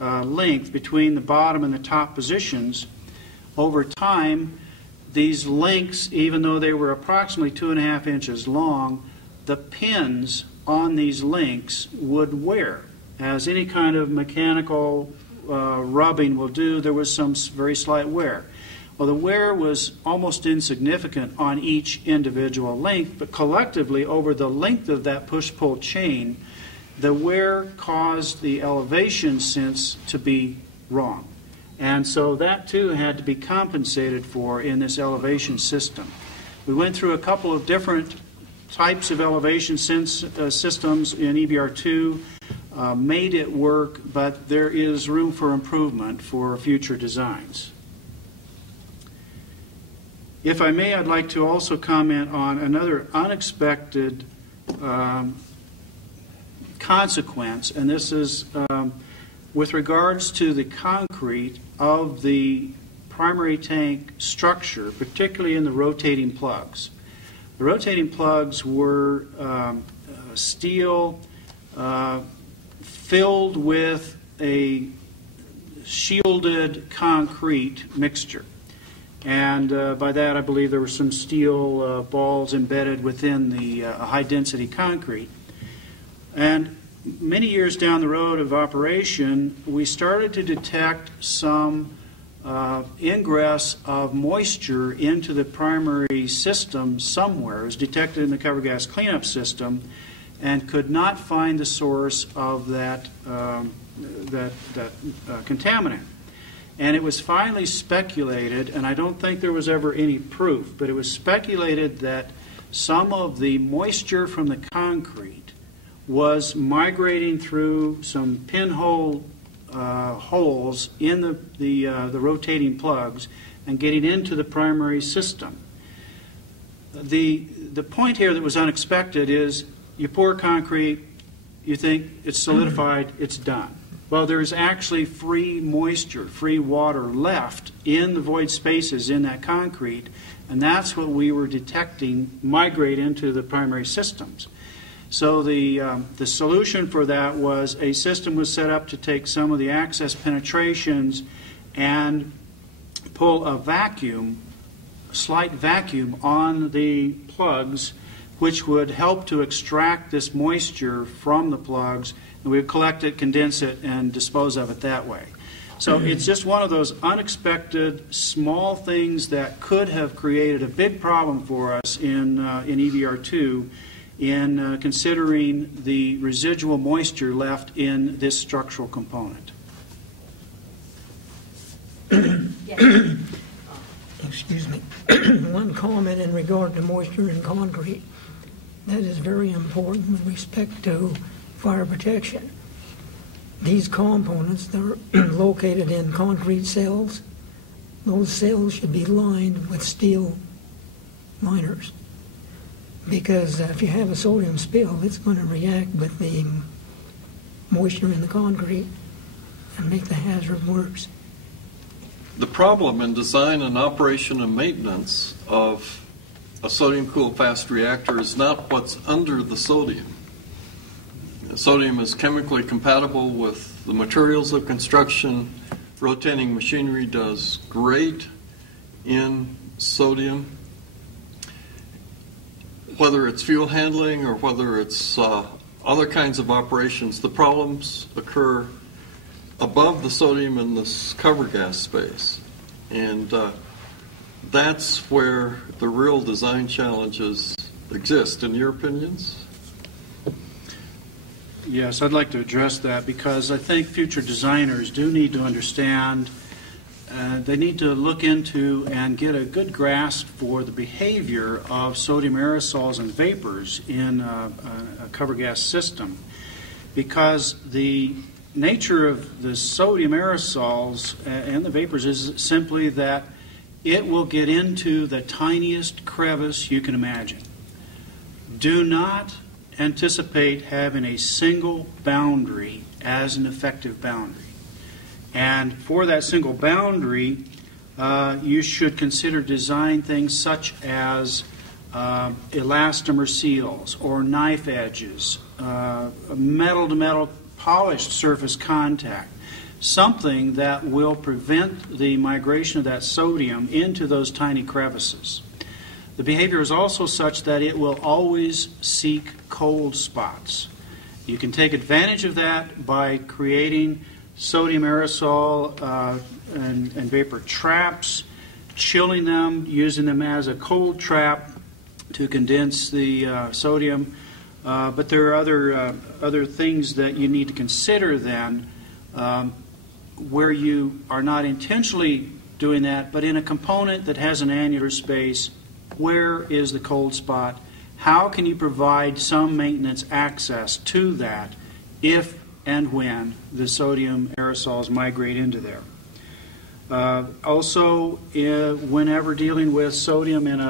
length between the bottom and the top positions, over time, these links, even though they were approximately 2.5 inches long, the pins on these links would wear. As any kind of mechanical rubbing will do, there was some very slight wear. Well, the wear was almost insignificant on each individual link, but collectively, over the length of that push-pull chain, the wear caused the elevation sense to be wrong. And so that too had to be compensated for in this elevation system. We went through a couple of different types of elevation systems in EBR-2, made it work, but there is room for improvement for future designs. If I may, I'd like to also comment on another unexpected consequence, and this is with regards to the concrete of the primary tank structure, particularly in the rotating plugs. The rotating plugs were steel filled with a shielded concrete mixture. And by that I believe there were some steel balls embedded within the high-density concrete. And many years down the road of operation, we started to detect some ingress of moisture into the primary system somewhere. It was detected in the cover gas cleanup system, and could not find the source of that contaminant. And it was finally speculated, and I don't think there was ever any proof, but it was speculated that some of the moisture from the concrete was migrating through some pinhole holes in the rotating plugs and getting into the primary system. The point here that was unexpected is you pour concrete, you think it's solidified, it's done. Well, there's actually free moisture, free water left in the void spaces in that concrete, and that's what we were detecting migrate into the primary systems. So the solution for that was a system was set up to take some of the access penetrations and pull a vacuum, slight vacuum on the plugs, which would help to extract this moisture from the plugs, and we would collect it, condense it, and dispose of it that way. So it's just one of those unexpected small things that could have created a big problem for us in EBR-2 in considering the residual moisture left in this structural component. Excuse me. One comment in regard to moisture in concrete. That is very important with respect to fire protection. These components that are located in concrete cells, those cells should be lined with steel liners. Because if you have a sodium spill, it's going to react with the moisture in the concrete and make the hazard worse. The problem in design and operation and maintenance of a sodium-cooled fast reactor is not what's under the sodium. Sodium is chemically compatible with the materials of construction. Rotating machinery does great in sodium. Whether it's fuel handling or whether it's other kinds of operations, the problems occur above the sodium in this cover gas space. And that's where the real design challenges exist, in your opinions? Yes, I'd like to address that because I think future designers do need to understand, they need to look into and get a good grasp for the behavior of sodium aerosols and vapors in a cover gas system, because the nature of the sodium aerosols and the vapors is simply that it will get into the tiniest crevice you can imagine. Do not anticipate having a single boundary as an effective boundary. And for that single boundary, you should consider design things such as elastomer seals or knife edges, metal-to-metal polished surface contact, something that will prevent the migration of that sodium into those tiny crevices. The behavior is also such that it will always seek cold spots. You can take advantage of that by creating sodium aerosol and vapor traps, chilling them, using them as a cold trap to condense the sodium. But there are other things that you need to consider then where you are not intentionally doing that, but in a component that has an annular space, where is the cold spot? How can you provide some maintenance access to that if and when the sodium aerosols migrate into there? Also, whenever dealing with sodium in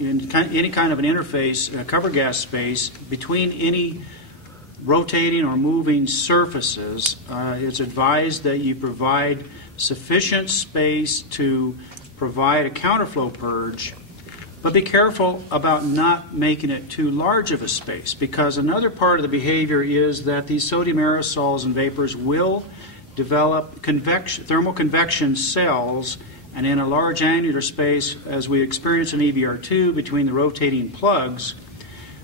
any kind of an interface, a cover gas space, between any rotating or moving surfaces, it's advised that you provide sufficient space to provide a counterflow purge, but be careful about not making it too large of a space, because another part of the behavior is that these sodium aerosols and vapors will develop thermal convection cells, and in a large annular space, as we experience in EBR-ll between the rotating plugs,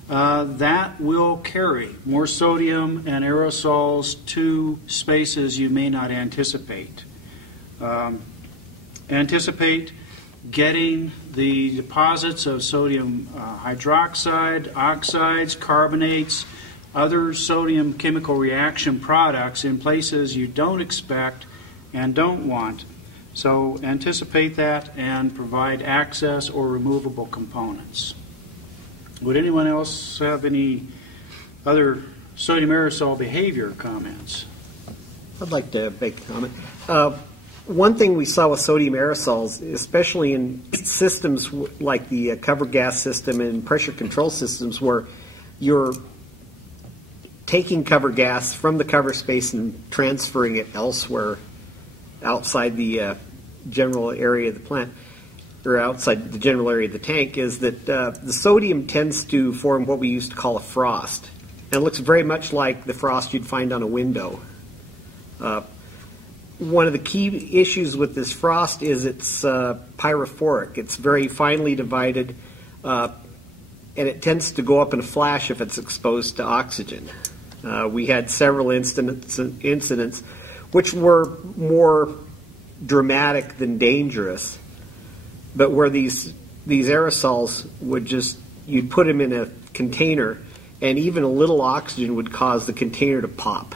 that will carry more sodium and aerosols to spaces you may not anticipate. Anticipate getting the deposits of sodium hydroxide, oxides, carbonates, other sodium chemical reaction products in places you don't expect and don't want. So anticipate that and provide access or removable components. Would anyone else have any other sodium aerosol behavior comments? I'd like to make a comment. One thing we saw with sodium aerosols, especially in systems like the cover gas system and pressure control systems, where you're taking cover gas from the cover space and transferring it elsewhere outside the general area of the plant, or outside the general area of the tank, is that the sodium tends to form what we used to call a frost. And it looks very much like the frost you'd find on a window. One of the key issues with this frost is it's pyrophoric. It's very finely divided, and it tends to go up in a flash if it's exposed to oxygen. We had several incidents which were more dramatic than dangerous, but where these aerosols would you'd put them in a container, and even a little oxygen would cause the container to pop.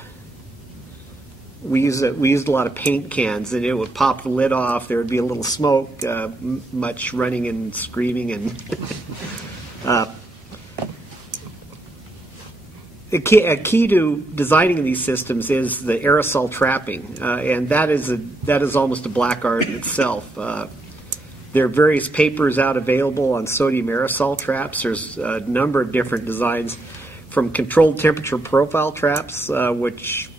We used a lot of paint cans, and it would pop the lid off. There would be a little smoke, much running and screaming, and a key to designing these systems is the aerosol trapping, and that is almost a black art in itself. There are various papers out available on sodium aerosol traps. There's a number of different designs, from controlled temperature profile traps, which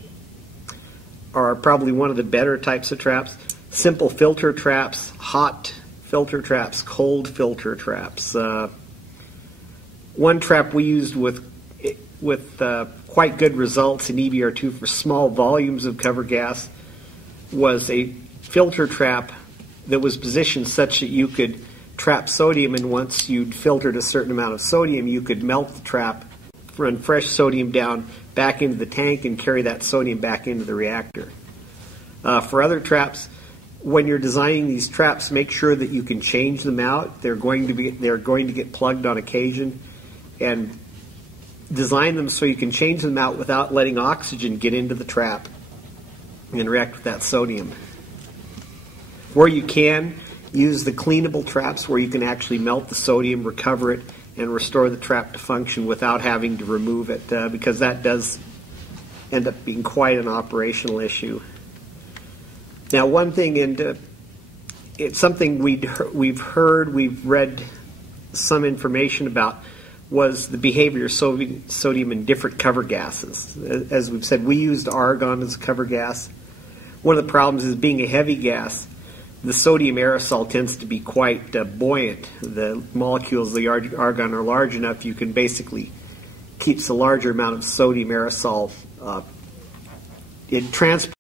are probably one of the better types of traps, simple filter traps, hot filter traps, cold filter traps. One trap we used with quite good results in EBR-ll for small volumes of cover gas was a filter trap that was positioned such that you could trap sodium, and once you'd filtered a certain amount of sodium, you could melt the trap, run fresh sodium down back into the tank, and carry that sodium back into the reactor. For other traps, when you're designing these traps, make sure that you can change them out. They're going to get plugged on occasion, and design them so you can change them out without letting oxygen get into the trap and react with that sodium. Where you can, use the cleanable traps where you can actually melt the sodium, recover it, and restore the trap to function without having to remove it, because that does end up being quite an operational issue. Now, one thing, and it's something we've read some information about, was the behavior of sodium in different cover gases. As we've said, we used argon as a cover gas. One of the problems is, being a heavy gas, the sodium aerosol tends to be quite buoyant. The molecules of the argon are large enough you can basically keep a larger amount of sodium aerosol it transports